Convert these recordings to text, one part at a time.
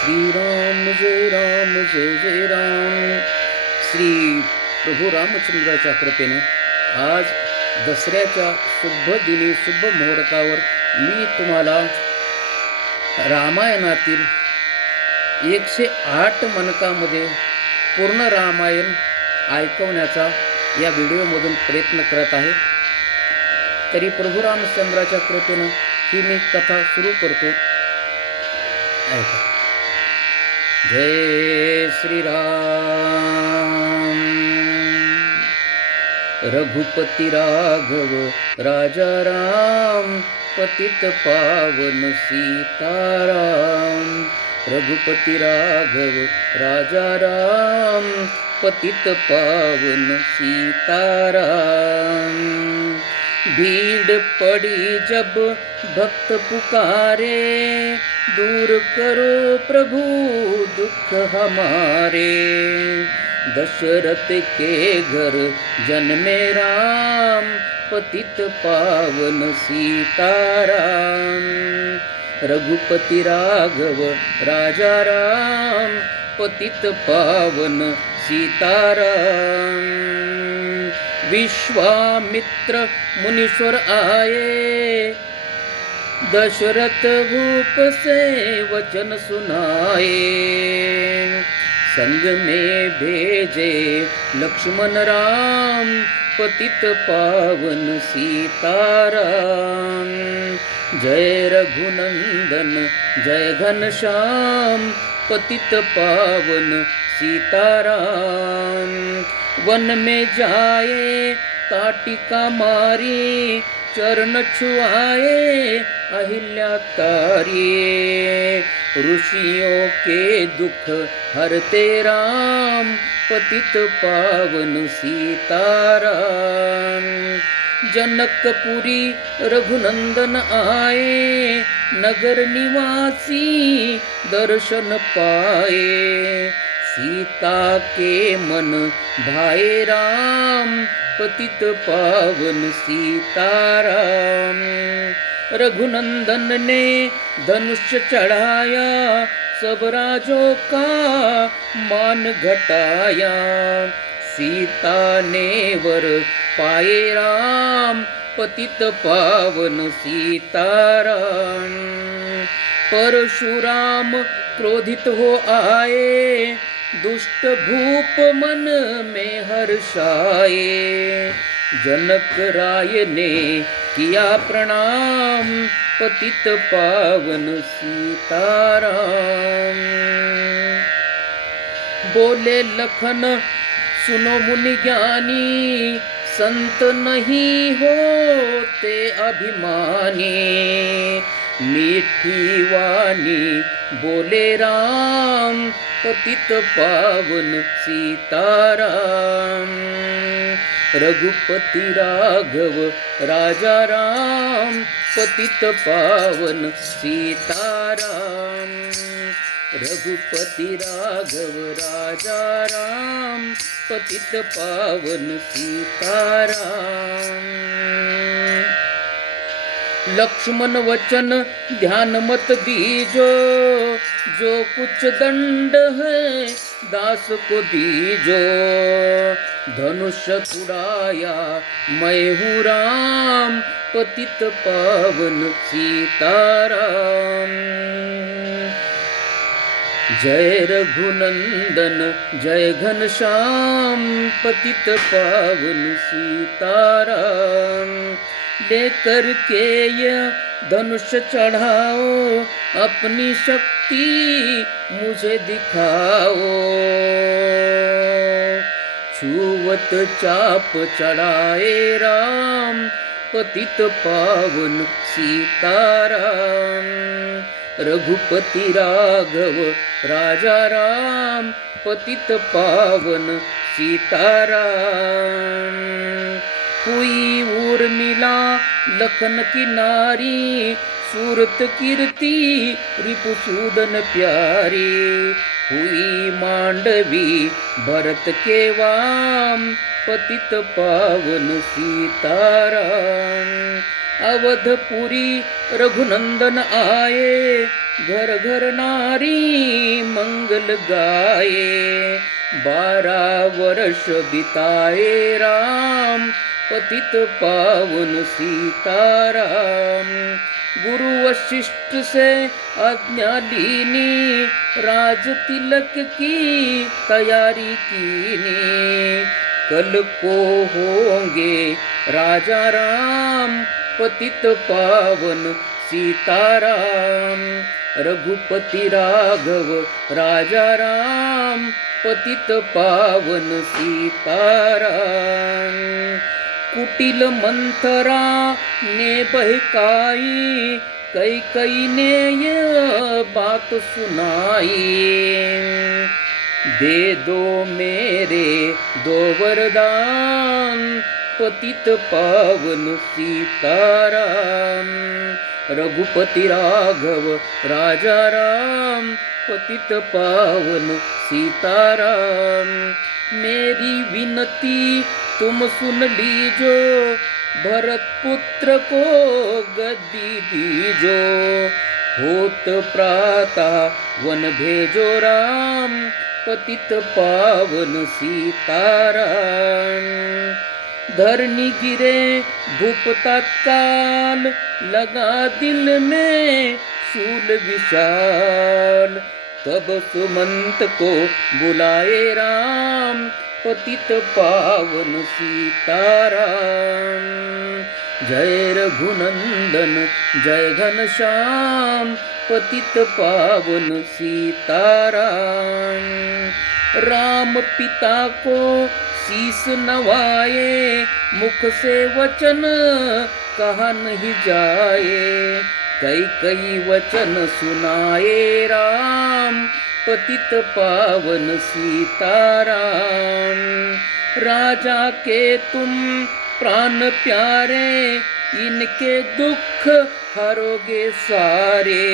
श्रीराम जय जय राम. श्री प्रभू रामचंद्राच्या कृपेने आज दसऱ्याच्या शुभ दिनी शुभ मुहूर्तावर मी तुम्हाला रामायणातील 108 मनकामध्ये पूर्ण रामायण ऐकवण्याचा या व्हिडिओमधून प्रयत्न करत आहे. तरी प्रभू रामचंद्राच्या कृपेने ही मी कथा सुरू करतो. ऐका. जय श्री राम. रघुपति राघव राजा राम, पतित पावन सीताराम. रघुपति राघव राजा राम, पतित पावन सीताराम. भीड़ पड़ी जब भक्त पुकारे, दूर करो प्रभु दुख हमारे. दशरथ के घर जन्मे राम, पतित पावन सीताराम. रघुपति राघव राजा राम, पतित पावन सीताराम. विश्वामित्र मुनीश्वर आए, दशरथ भूप से वचन सुनाए. संग में भेजे लक्ष्मण राम, पतित पावन सीताराम. जय रघुनंदन जय घनश्याम, पतित पावन सीताराम. वन में जाए ताटिका मारी, चरण छुआए अहिल्या तारी. ऋषियों के दुख हरते राम, पतित पावन सीताराम. जनकपुरी रघुनंदन आए, नगर निवासी दर्शन पाए. सीता के मन भाए राम, पतित पावन सीताराम. रघुनंदन ने धनुष चढ़ाया, सब राजों का मान घटाया. सीता ने वर पाए राम, पतित पावन सीताराम. परशुराम क्रोधित हो आए, दुष्ट भूप मन में हर्षाए. जनक राय ने किया प्रणाम, पतित पावन सीताराम. बोले लखन सुनो मुनि ज्ञानी, संत नहीं होते अभिमानी. मीठी वाणी बोले राम, पतित पावन सीताराम. रघुपति राघव राजा राम, पतित पावन सीताराम. रघुपति राघव राजा राम, पतित पावन सीताराम. लक्ष्मण वचन ध्यान मत दीजो, जो कुछ दंड है दास को दीजो. धनुष छुड़ाया मैं हूँ राम, पतित पावन सीताराम. जय रघुनंदन जय घनश्याम, पतित पावन सीताराम. लेकर के यह धनुष चढ़ाओ, अपनी शक्ति मुझे दिखाओ. छुवत चाप चढ़ाए राम, पतित पावन सीताराम. रघुपति राघव राजा राम, पतित पावन सीताराम. हुई उर्मिला लखन की नारी, सूरत कीर्ति रिपुसूदन प्यारी. हुई मांडवी भरत के वाम, पतित पावन सीताराम. अवधपुरी रघुनंदन आए, घर घर नारी मंगल गाये। 12 वर्ष बिताए राम, पतित पावन सीताराम। गुरु वशिष्ठ से आज्ञा लीनी, राज तिलक की तैयारी कीनी। कल को होंगे राजा राम, पतित पावन सीताराम। रघुपति राघव राजा राम, पतित पावन सीताराम। कुटिल मंथरा ने बहकाई, कैकई ने ये बात सुनाई। दे दो मेरे 2 वरदान, पतित पावन सीताराम। रघुपति राघव राजा राम, पतित पावन सीताराम। मेरी विनती तुम सुन लीजो, भरत पुत्र को गद्दी दीजो। होत प्रातः वन भेजो राम, पतित पावन सीताराम। धरनी गिरे भूप तत्काल, लगा दिल में शूल विशाल। तब सुमंत को बुलाए राम, पतित पावन सीताराम। जय रघुनंदन जय घनश्याम, पतित पावन सीताराम। राम पिता को शीस नवाए, मुख से वचन कहा नहीं जाए। कई वचन सुनाए राम, पतित पावन सीताराम। राजा के तुम प्राण प्यारे, इनके दुख हरोगे सारे।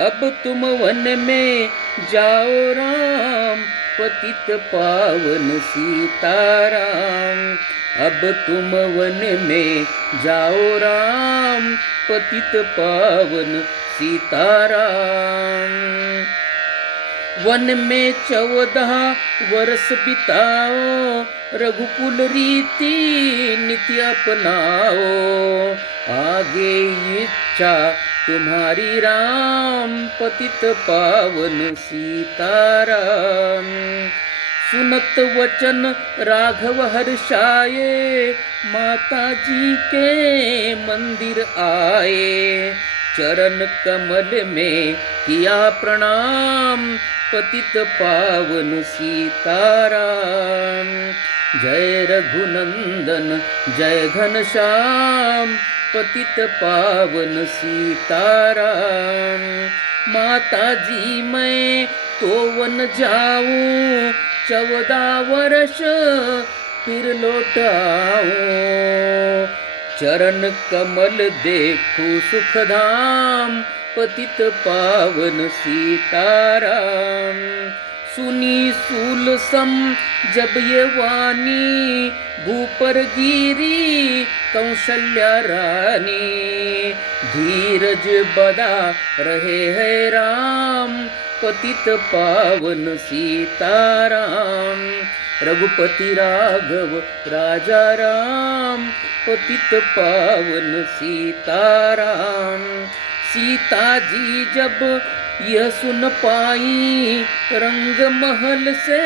अब तुम वन में जाओ राम, पतित पावन सीताराम। अब तुम वन में जाओ राम, पतित पावन सीताराम। वन में 14 वर्ष बिताओ, रघुकुल रीति नित्य अपनाओ। आगे इच्छा तुम्हारी राम, पतित पावन सीताराम। सुनत वचन राघव हर्षाए, माता जी के मंदिर आए। चरण कमल में किया प्रणाम, पतित पावन सीताराम। जय रघुनंदन जय घनश्याम, पतित पावन सीताराम। माता जी मैं तो वन जाऊं, 14 वर्ष फिर लौट आऊं। चरण कमल देखूं सुखधाम, पतित पावन सीताराम। सुनी सूल सम जब ये वाणी, भूपर गिरी कौशल्या रानी। धीरज बदा रहे है राम, पतित पावन सीताराम। रघुपति राघव राजा राम, पतित पावन सीताराम। सीता जी जब यह सुन पाई, रंग महल से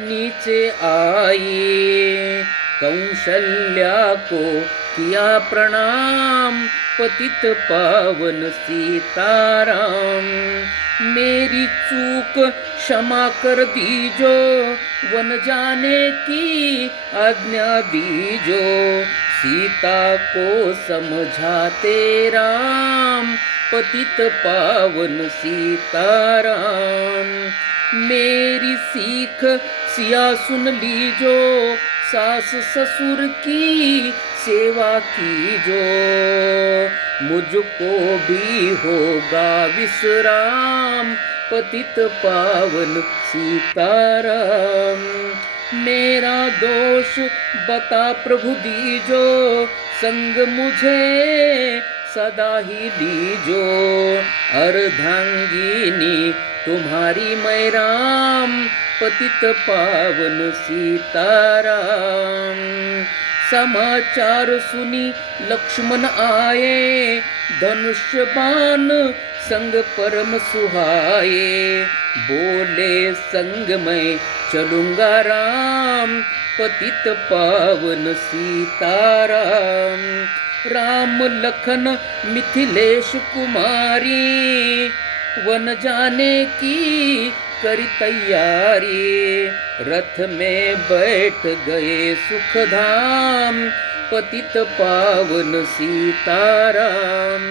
नीचे आई। कौशल्या को किया प्रणाम, पतित पावन सीताराम। मेरी चूक क्षमा कर दीजो, वन जाने की आज्ञा दीजो। सीता को समझाते राम, पतित पावन सीताराम। मेरी सीख सिया सुन लीजो, सास ससुर की सेवा कीजो। मुझको भी होगा विश्राम, पतित पावन सीताराम। मेरा दोष बता प्रभु दीजो, संग मुझे सदा ही लीजो अर्धांगिनी तुम्हारी मैं राम पतित पावन सीताराम। समाचार सुनी लक्ष्मण आए धनुष्य बाण संग परम सुहाए। बोले संग मैं चलूंगा राम पतित पावन सीताराम। राम लखन मिथिलेश कुमारी वन जाने की करी तैयारी। रथ में बैठ गए सुखधाम पतित पावन सीताराम।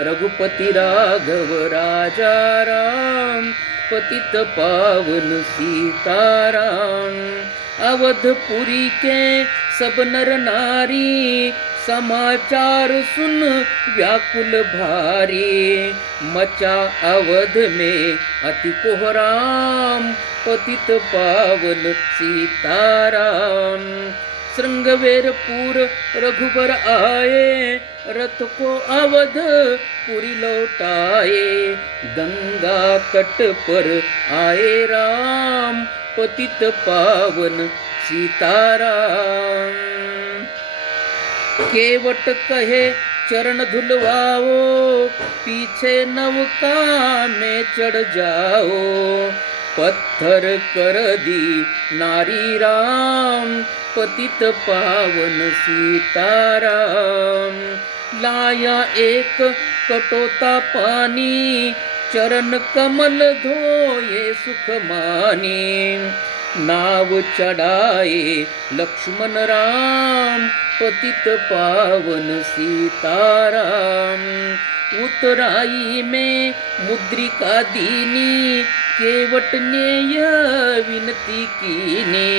रघुपति राघव राजा राम पतित पावन सीताराम। अवधपुरी के सब नर नारी समाचार सुन व्याकुल भारी। मचा अवध में अति कोहराम पतित पावन सीताराम। श्रृंगवेरपुर रघुबर आए रथ को अवध पुरी लौटाए। गंगा तट पर आए राम पतित पावन सीताराम। केवट कहे चरण धुलवाओ पीछे नौका में चढ़ जाओ। पत्थर कर दी नारी राम पतित पावन सीताराम। लाया एक कटोता पानी चरण कमल धोए सुख मानी। नाव चढ़ाए लक्ष्मण राम पतित पावन सीताराम। उतराई में मुद्रिका दीनी केवट ने यह विनती कीनी।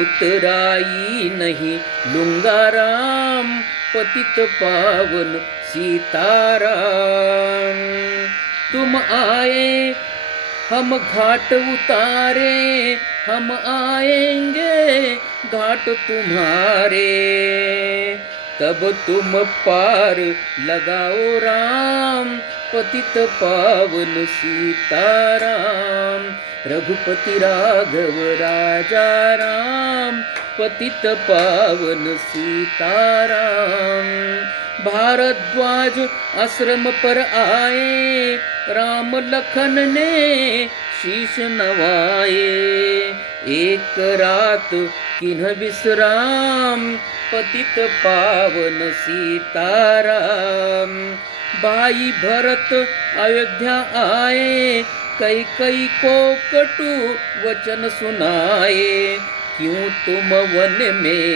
उतराई नहीं लूंगा राम पतित पावन सीताराम। तुम आए हम घाट उतारे हम आएंगे घाट तुम्हारे। तब तुम पार लगाओ राम पतित पावन सीताराम। रघुपति राघव राजा राम पतित पावन सीताराम। भारद्वाज आश्रम पर आए राम लखन ने शीश नवाए। एक रात किन्ह विश्राम पतित पावन सीताराम। भाई भरत अयोध्या आए कैकई को कटु वचन सुनाए। क्यों तुम वन में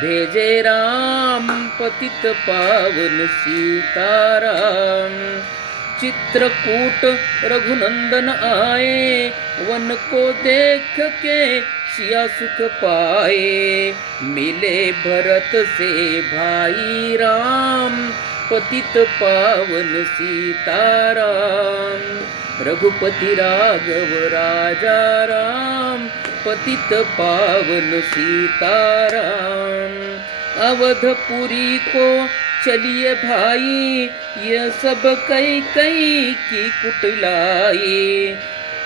भेजे राम पतित पावन सीताराम। चित्रकूट रघुनंदन आए वन को देख के सिया सुख पाए। मिले भरत से भाई राम पतित पावन सीताराम। रघुपति राघव राजा राम पतित पावन सीताराम। अवधपुरी को चलिए भाई ये सब कई कई की कुटिलाई।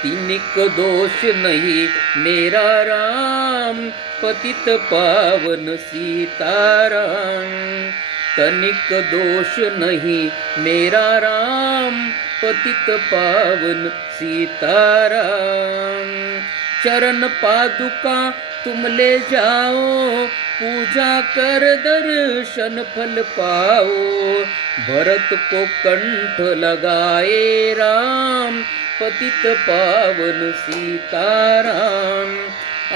तिनिक दोष नहीं मेरा राम पतित पावन सीताराम। तनिक दोष नहीं मेरा राम पतित पावन सीताराम। चरण पादुका तुम ले जाओ पूजा कर दर्शन फल पाओ। भरत को कंठ लगाए राम पतित पावन सीताराम।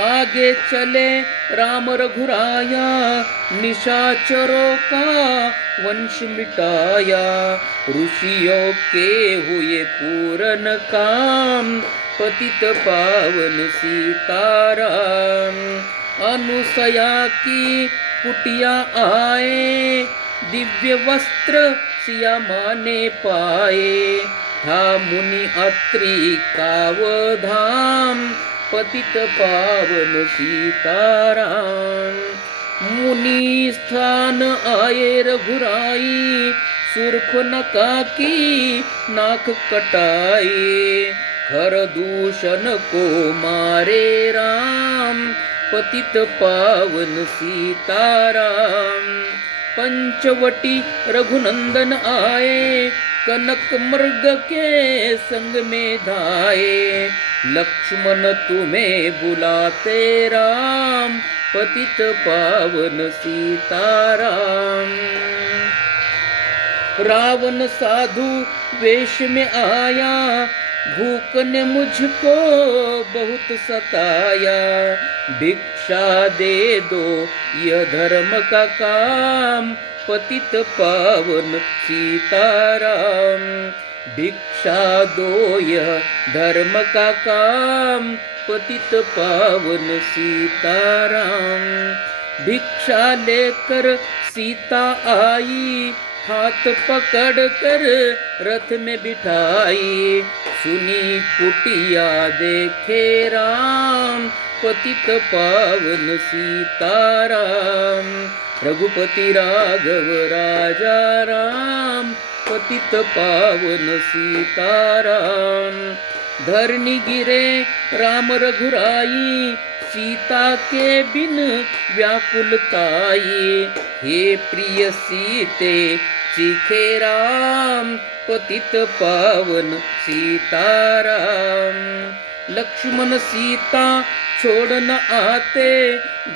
आगे चले राम रघुराया निशाचरों का वंश मिटाया। ऋषियों के हुए पूरन काम पतित पावन सीताराम। अनुसया की कुटिया आए दिव्य वस्त्र सिया माने पाए। था मुनि अत्रि कावधाम पतित पावन सीताराम। मुनि स्थान आए रघुराई सुर्फ नका की नाक कटाए, खर दूषण को मारे राम, पतित पावन सीताराम। पंचवटी रघुनंदन आए, कनक मृग के संग में धाये, लक्ष्मण तुम्हें बुलाते राम, पतित पावन सीताराम। रावण साधु वेश में आया, भूख ने मुझको बहुत सताया, भिक्षा दे दो यह धर्म का काम, पतित पावन सीताराम। भिक्षा दो यह धर्म का काम, पतित पावन सीताराम। भिक्षा लेकर सीता आई, हाथ पकड़ कर रथ में बिठाई, सुनी कुटिया देखे राम, पतित पावन सीताराम। रघुपति राघव राजा राम, पतित पावन सीताराम। धरनी गिरे राम रघुराई, सीता के बिन व्याकुलताई, हे प्रिय सीते सीखे राम, पतित पावन सीताराम। लक्ष्मण सीता छोड़ न आते,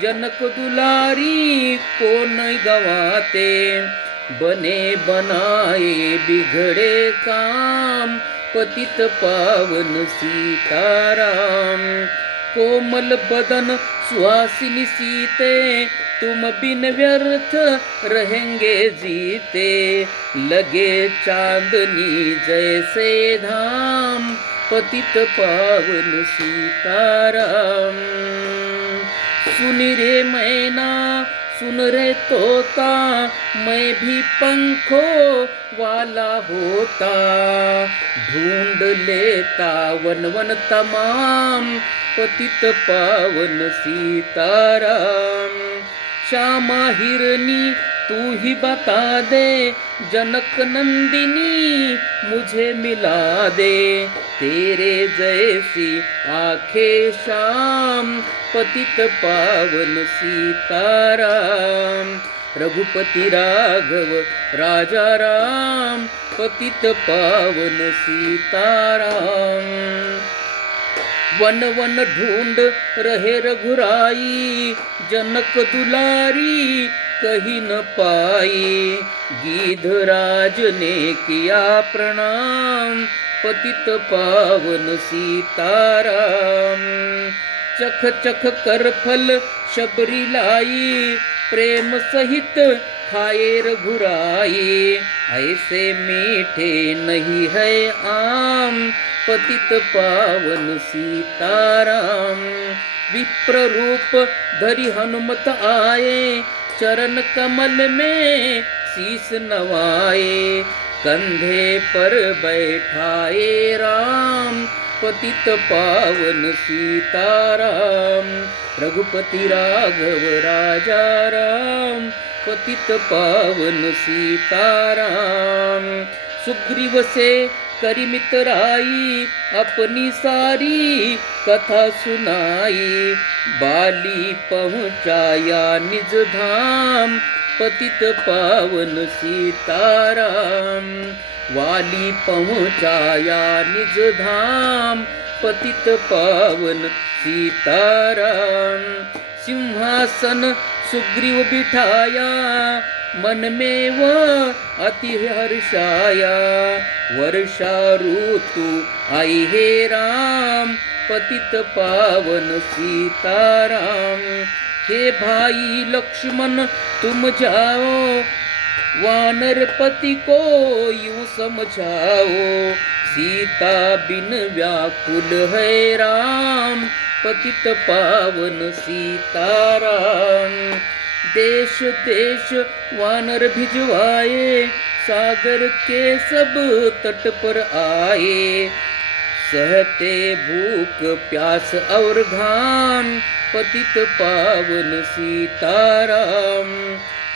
जनक दुलारी को न गवाते, बने बनाए बिगड़े काम, पतित पावन सीताराम। कोमल बदन सुहासिनी सीते, तुम बिन व्यर्थ रहेंगे जीते, लगे चांदनी जैसे धाम, पतित पावन सीताराम। सुन रे मैना सुन रे तोता, मैं भी पंखों वाला होता, ढूंढ लेता वन वन तमाम, पतित पावन सीताराम। श्यामा हिरनी तू ही बता दे, जनक नंदिनी मुझे मिला दे, तेरे जैसी आंखें श्याम, पतित पावन सीताराम। रघुपति राघव राजा राम, पतित पावन सीताराम। वन वन ढूंढ रहे रघुराई, जनक दुलारी कहीं न पाई, गिधराज ने किया प्रणाम, पतित पावन सीताराम। चख चख कर फल शबरी लाई, प्रेम सहित खाए रघुराई, ऐसे मीठे नहीं है आम, पतित पावन सीताराम। विप्र रूप धरि हनुमत आए, चरण कमल में शीस नवाए, कंधे पर बैठाए राम, पतित पावन सीताराम। रघुपति राघव राजा राम, पतित पावन सीताराम। सुग्रीव से करी मितराई, अपनी सारी कथा सुनाई, बाली पहुँचाया निज धाम, पतित पावन सीताराम। वाली पहुँचाया निज धाम, पतित पावन सीताराम। सिंहासन सुग्रीव बिठाया, मन में वह अति हर्षाया, वर्षा ऋतु आई हे राम, पतित पावन सीताराम। हे भाई लक्ष्मण तुम जाओ, वानर पति को यूं समझाओ, सीता बिन व्याकुल है राम, पतित पावन सीताराम। देश देश वानर भिजवाए, सागर के सब तट पर आए, सहते भूख प्यास और घाम, पतित पावन सीताराम।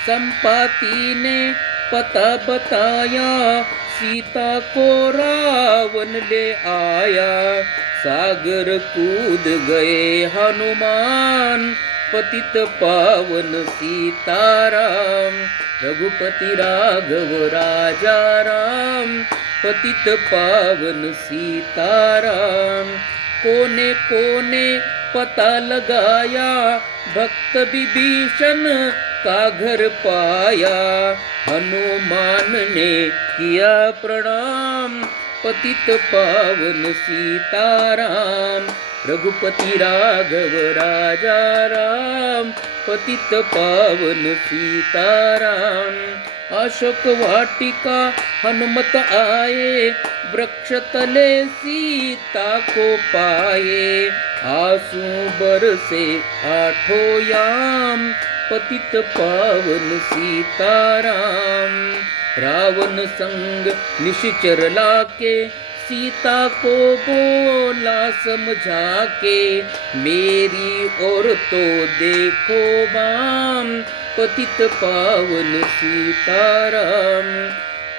संपाति ने पता बताया, सीता को रावण ले आया। सागर कूद गए हनुमान, पतित पावन सीताराम। रघुपति राघव राजा राम, पतित पावन सीताराम। कोने कोने पता लगाया, भक्त विभीषण का घर पाया। हनुमान ने किया प्रणाम, पतित पावन सीताराम। रघुपति राघव राजा राम, पतित पावन सीताराम। अशोक वाटिका हनुमत आए, वृक्ष तले सीता को पाए। आंसू बरसे आठों याम, पतित पावन सीताराम। रावण संग निश्चर लाके, सीता को बोला समझा के। मेरी ओर तो देखो बाम, पतित पावन सीताराम।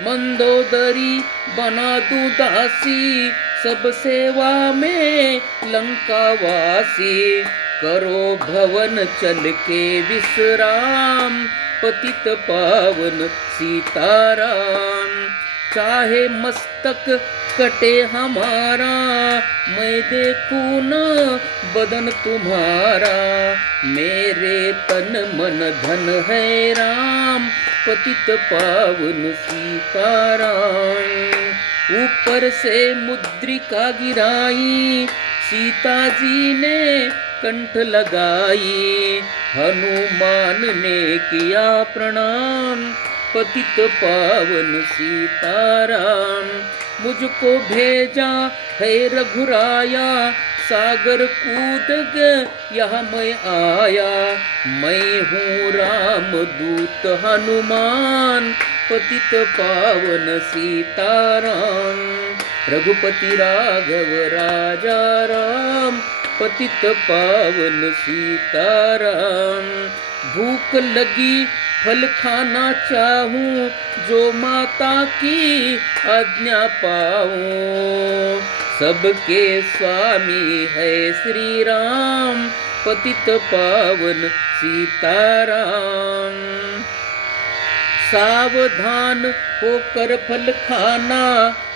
मंदोदरी बना दूं दासी, सब सेवा में लंकावासी। करो भवन चल के विश्राम, पतित पावन सीताराम। चाहे मस्तक कटे हमारा, मैं देखूं न बदन तुम्हारा। मेरे तन मन धन है राम, पतित पावन सीताराम। ऊपर से मुद्रिका गिराई, सीता जी ने कंठ लगाई। हनुमान ने किया प्रणाम, पतित पावन सीताराम। मुझको भेजा है रघुराया, सागर कूद यहाँ मैं आया। मैं हूँ राम दूत हनुमान, पतित पावन सीताराम। रघुपति राघव राजा राम, पतित पावन सीताराम। भूख लगी फल खाना चाहूं, जो माता की आज्ञा पाऊं। सबके स्वामी है श्री राम, पतित पावन सीताराम। सावधान होकर फल खाना,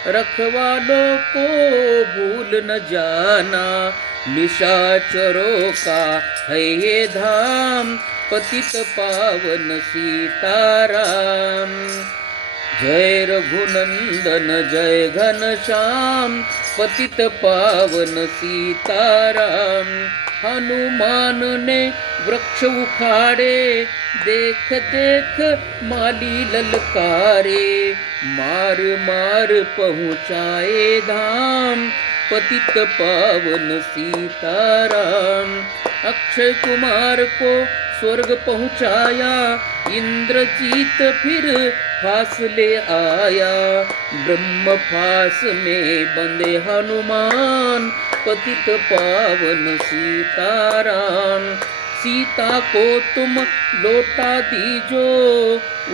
रखवालों को भूल न जाना। निशाचरों का है ये धाम, पतित पावन सीताराम। जय रघुनंदन जय घनश्याम, पतित पावन सीताराम। हनुमान ने वृक्ष उखाड़े, देख देख माली ललकारे। मार मार पहुँचाए धाम, पतित पावन सीताराम। अक्षय कुमार को स्वर्ग पहुँचाया, इंद्रजीत फिर फांस ले आया। ब्रह्म फांस में बंदे हनुमान, पतित पावन सीताराम। सीता को तुम लौटा दीजो,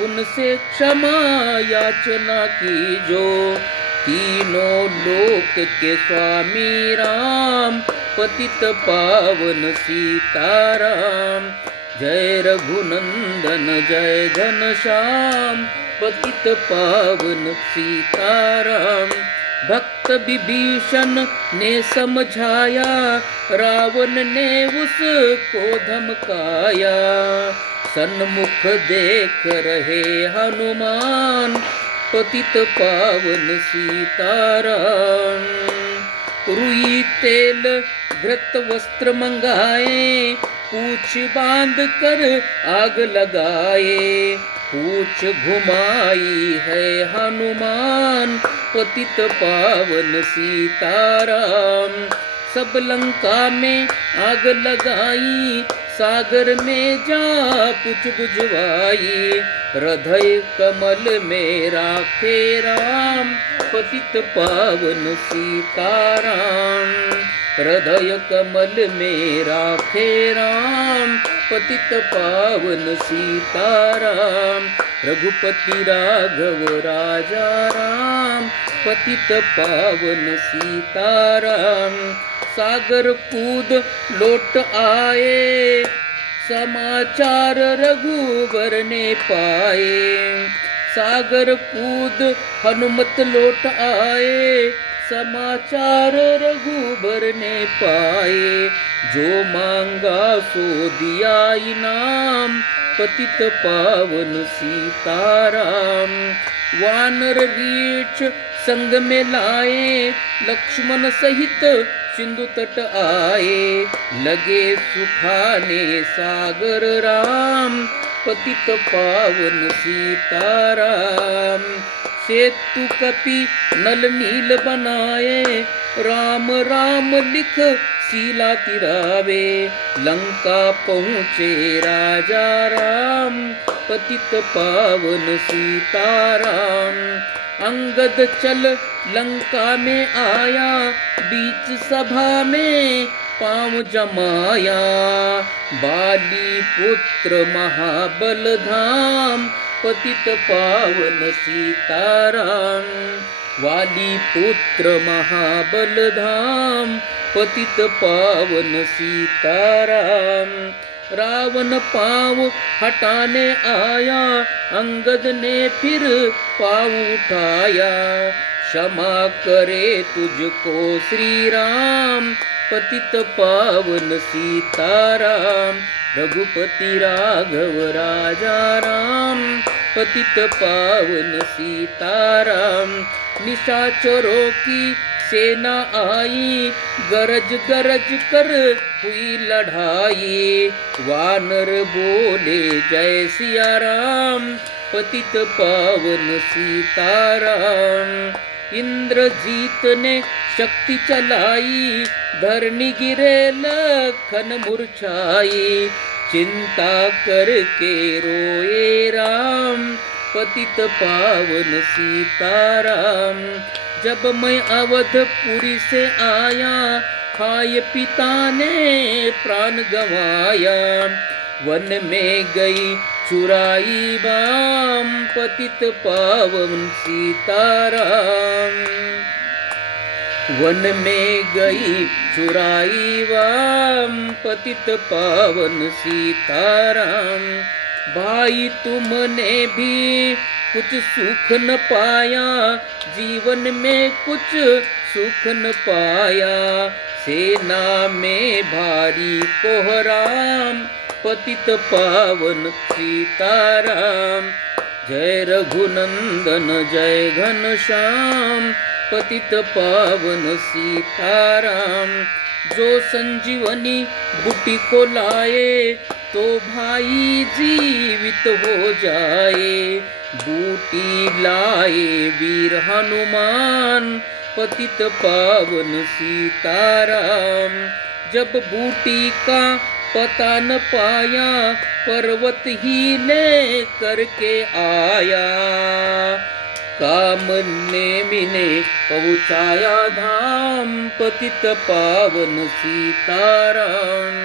उनसे क्षमा याचना कीजो। तीनों लोक के स्वामी राम, पतित पावन सीताराम। जय रघुनंदन जय घनश्याम, पतित पावन सीताराम। भक्त विभीषण ने समझाया, रावण ने उसको धमकाया। सन्मुख देख रहे हनुमान, पतित पावन सीताराम। रुई तेल घृत वस्त्र मंगाए, पूछ बांध कर आग लगाए। पूछ घुमाई है हनुमान, पतित पावन सीताराम। सब लंका में आग लगाई, सागर में जा पूछ बुझवाई। हृदय कमल में राखे राम, पतित पावन सीताराम। हृदय कमल में राखे राम, पतित पावन सीताराम। रघुपति राघव राजा राम, पतित पावन सीताराम। सागर कूद लोट आए, समाचार रघुबर ने पाए। सागर कूद हनुमत लोट आए, समाचार रघुबर ने पाए। जो मांगा सो दिया इनाम, पतित पावन सीताराम। वानर रीछ संग में लाए, लक्ष्मण सहित सिंधु तट आए। लगे सुखाने सागर राम, पतित पावन सीताराम। सेतु कपि नल नील बनाए, राम राम लिख सीला तिरावे। लंका पहुँचे राजा राम, पतित पावन सीताराम। अंगद चल लंका में आया, बीच सभा में पाँव जमाया। बाली पुत्र महाबल धाम, पतित पावन सीताराम। वाली पुत्र महाबल धाम, पतित पावन सीताराम। रावण पाँव हटाने आया, अंगद ने फिर पाँव उठाया। क्षमा करे तुझको श्री राम, पतित पावन सीताराम। रघुपति राघव राजा राम, पतित पावन सीताराम। निशाचरों की सेना आई, गरज गरज कर हुई लड़ाई। वानर बोले जय सिया राम, पतित पावन सीताराम। इंद्रजीत ने शक्ति चलाई, धरनी गिरे लखन मूर्छाई। चिंता करके रोए राम, पतित पावन सीताराम। जब मैं अवधपुरी से आया, खाए पिता ने प्राण गंवाया। वन में गई चुराई बाम, पतित पावन सीताराम। वन में गई चुराई वाम, पतित पावन सीताराम। भाई तुमने भी कुछ सुख न पाया, जीवन में कुछ सुख न पाया। सेना में भारी कोहराम, पतित पावन सीताराम। जय रघुनंदन जय घनश्याम, पतित पावन सीताराम। जो संजीवनी बूटी को लाए, तो भाई जीवित हो जाए। बूटी लाए वीर हनुमान, पतित पावन सीताराम। जब बूटी का पता न पाया, पर्वत ही ले करके आया। काम ने मिने पहुँचाया धाम, पतित पावन सीताराम।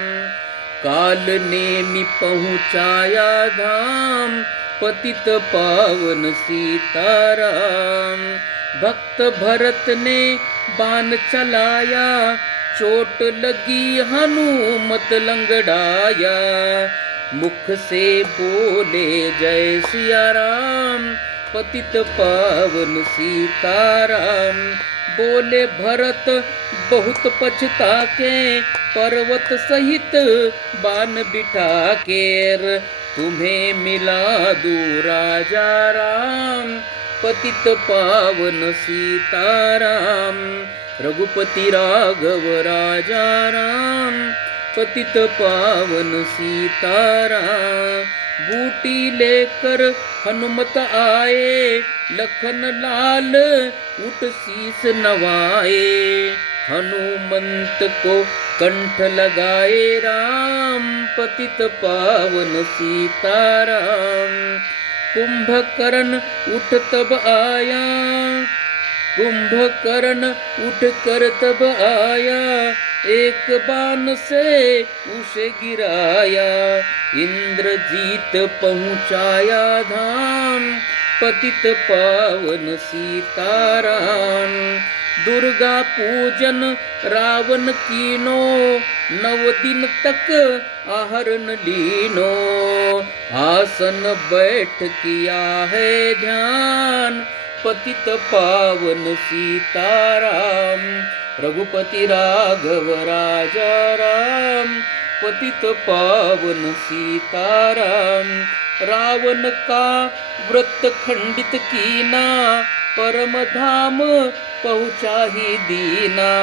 काल ने मी पहुँचाया धाम, पतित पावन सीताराम। भक्त भरत ने बाण चलाया, चोट लगी हनुमत लंगड़ाया। मुख से बोले जय सिया राम, पतित पावन सीताराम। बोले भरत बहुत पछता के, पर्वत सहित बाण बिठा के। तुम्हें मिला दूँ राजा राम, पतित पावन सीताराम। रघुपति राघव राजा राम, पतित पावन सीताराम। बूटी लेकर हनुमत आए, लखन लाल उठ शीस नवाए। हनुमंत को कंठ लगाए राम, पतित पावन सीताराम। कुंभकर्ण उठ तब आया, कुंभकर्ण उठ कर तब आया। एक बाण से उसे गिराया, इंद्रजीत पहुँचाया धाम, पतित पावन सीताराम। दुर्गा पूजन रावण कीनो, 9 दिन तक आहरण लीनो, आसन बैठ किया है ध्यान, पतित पावन सीताराम। रघुपति राघव राजा राम, पतित पावन सीताराम। रावण का व्रत खंडित कीना, परम धाम पहुँचा ही दीना।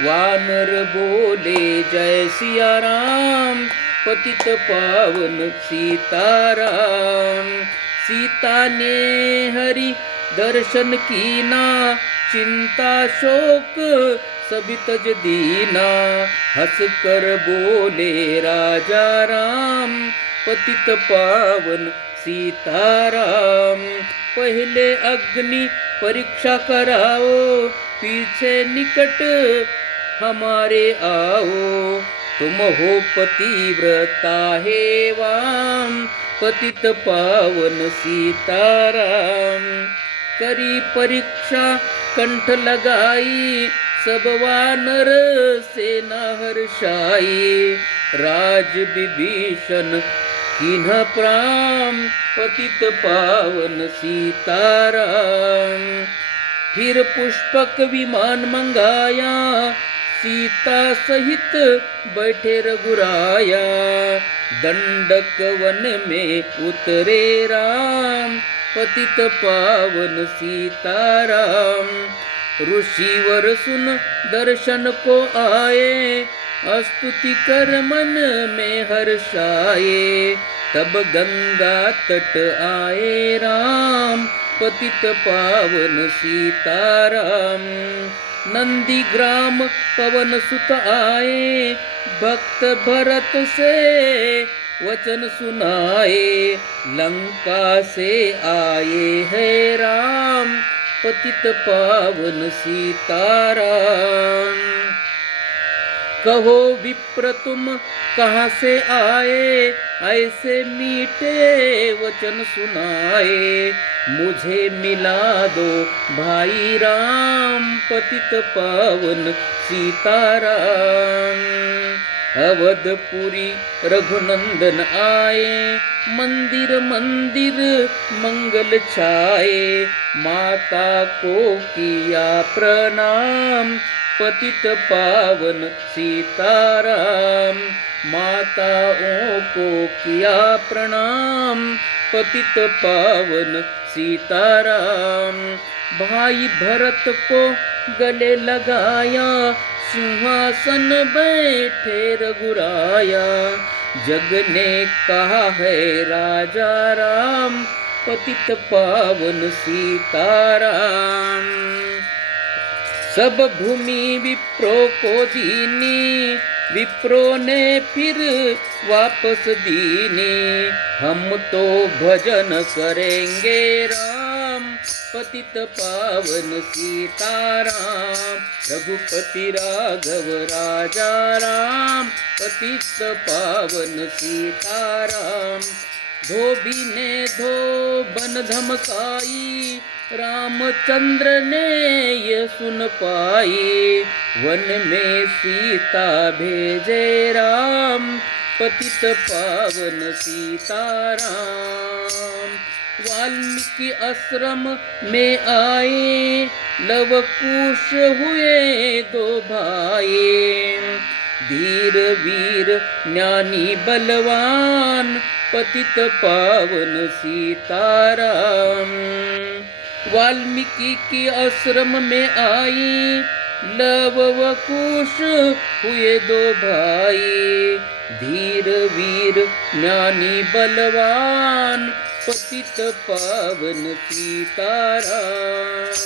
वानर बोले जय सिया राम, पतित पावन सीताराम। सीता ने हरि दर्शन कीना, चिंता शोक सभी तज दीना। हंस कर बोले राजा राम, पतित पावन सीताराम। पहले अग्नि परीक्षा कराओ, पीछे निकट हमारे आओ। तुम हो पतिव्रता हे वाम, पतित पावन सीताराम। करी परीक्षा कंठ लगाई, सब वानर सेना हर्षाई। राज विभीषण कीन्ह प्राम, पतित पावन सीताराम। फिर पुष्पक विमान मंगाया, सीता सहित बैठे रघुराया। दंडक वन में उतरे राम, पतित पावन सीताराम। ऋषिवर सुन दर्शन को आए, स्तुति कर मन में हर्षाए। तब गंगा तट आए राम, पतित पावन सीताराम। नंदी ग्राम पवन सुत आए, भक्त भरत से वचन सुनाए। लंका से आए है राम, पतित पावन सीताराम। कहो विप्र तुम कहाँ से आए, ऐसे मीठे वचन सुनाए। मुझे मिला दो भाई राम, पतित पावन सीताराम। अवधपुरी रघुनंदन आए, मंदिर मंदिर मंगल छाए। माता को किया प्रणाम, पतित पावन सीताराम। माताओं को किया प्रणाम, पतित पावन सीताराम। भाई भरत को गले लगाया, सिंहासन बैठे रघुराया। जग ने कहा है राजा राम, पतित पावन सीताराम। सब भूमि विप्रो को दीनी, विप्रो ने फिर वापस दीनी। हम तो भजन करेंगे राम, पतित पावन सीताराम। रघुपति राघव राजा राम, पतित पावन सीताराम। धोबी ने धोबन धमकाई, रामचंद्र ने ये सुन पाई। वन में सीता भेजे राम, पतित पावन सीताराम। वाल्मीकि आश्रम में आए, लवकुश हुए 2 भाई। धीर वीर ज्ञानी बलवान, पतित पावन सीताराम। वाल्मीकि की आश्रम में आई, लवकुश हुए 2 भाई। धीर वीर ज्ञानी बलवान, पतित पावन सीताराम।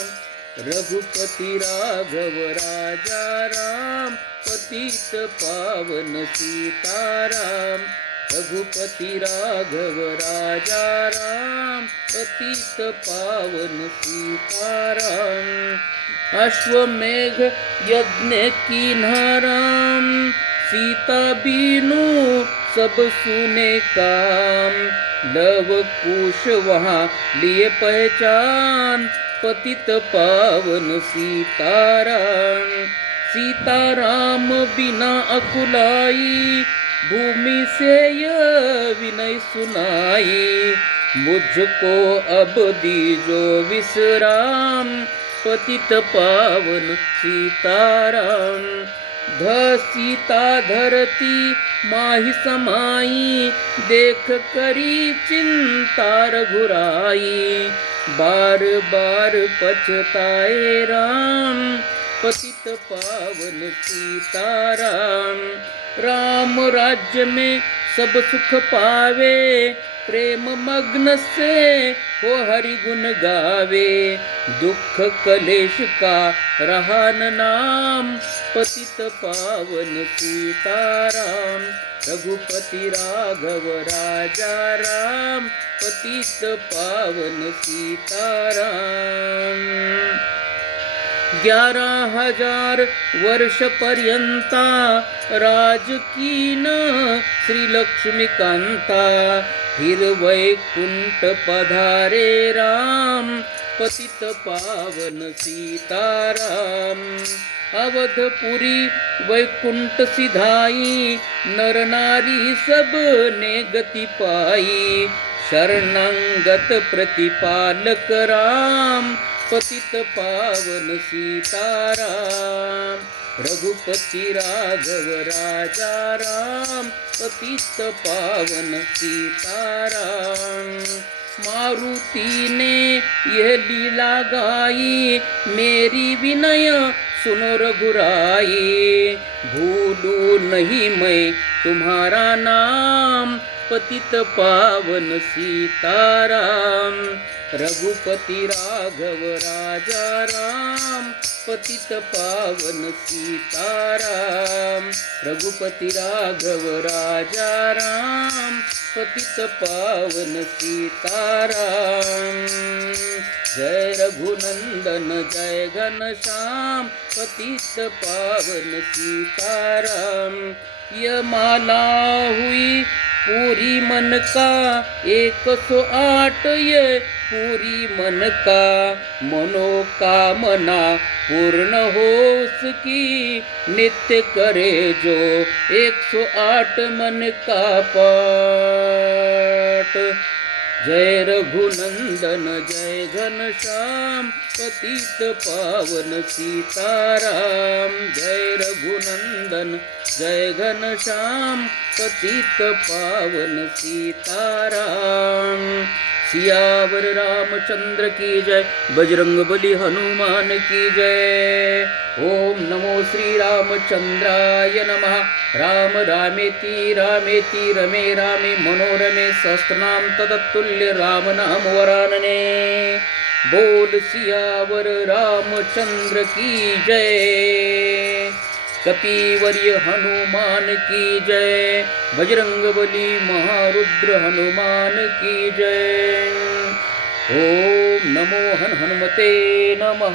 रघुपति राघव राजा राम, पतित पावन सीताराम। रघुपति राघव राजा राम, पतित पावन सीताराम। अश्वमेघ यज्ञ कीन्हा राम, सीता बीनु सब सुने काम। लव कुश वहाँ लिए पहचान, पतित पावन सीताराम। सीताराम बिना अकुलाई, भूमि से यह विनय सुनाई। मुझको अब दीजो विश्राम, पतित पावन सीताराम। सीता धरती माहि समाई, देख करी चिंता रघुराई। बार बार पछताए राम, पतित पावन सीताराम। राम राज्य में सब सुख पावे, प्रेम मग्न से हो हरि गुण गावे। दुख कलेश का रहा न नाम, पतित पावन सीताराम। रघुपति राघव राजा राम, पतित पावन सीताराम। 11,000 वर्ष पर्यंता, राजकीन श्री लक्ष्मीकांता। फिर वैकुंठ पधारे राम, पतित पावन सीताराम। अवधपुरी वैकुंठ सिधाई, नर नारी सब ने गति पाई। शरणांगत प्रतिपालक राम, पतित पावन सीताराम। रघुपति राघव राजा राम, पतित पावन सीताराम। मारुति ने यह लीला गाई, मेरी विनय सुनो रघुराई। भूलू नहीं मैं तुम्हारा नाम, पतित पावन सीताराम। रघुपति राघव राजा राम, पतित पावन सीताराम। रघुपति राघव राजा राम, पतित पावन सीताराम। जय रघुनंदन जय घनश्याम, पतित पावन सीताराम। यह माला हुई पूरी मन का, 108 ये पूरी मन का। मनोकामना पूर्ण हो उसकी, नित्य करे जो 108 मन का पाठ। जय रघुनंदन जय घनश्याम, पतित पावन सीताराम। जय रघुनंदन जय घनश्याम, पतित पावन सीताराम। सियावर रामचंद्र की जय, बजरंगबली हनुमान की जय। ओम नमो श्री रामचंद्राय नमः। राम रामेति रामेति रमे रामे मनोरमे, सहस्रनाम तदतुल्य राम नाम वरानने। बोल सियावर रामचंद्र की जय। कपिवर्य हनुमान की जय, बजरंगबली महारुद्र हनुमान की जय। ओम नमो हनुमते नमः।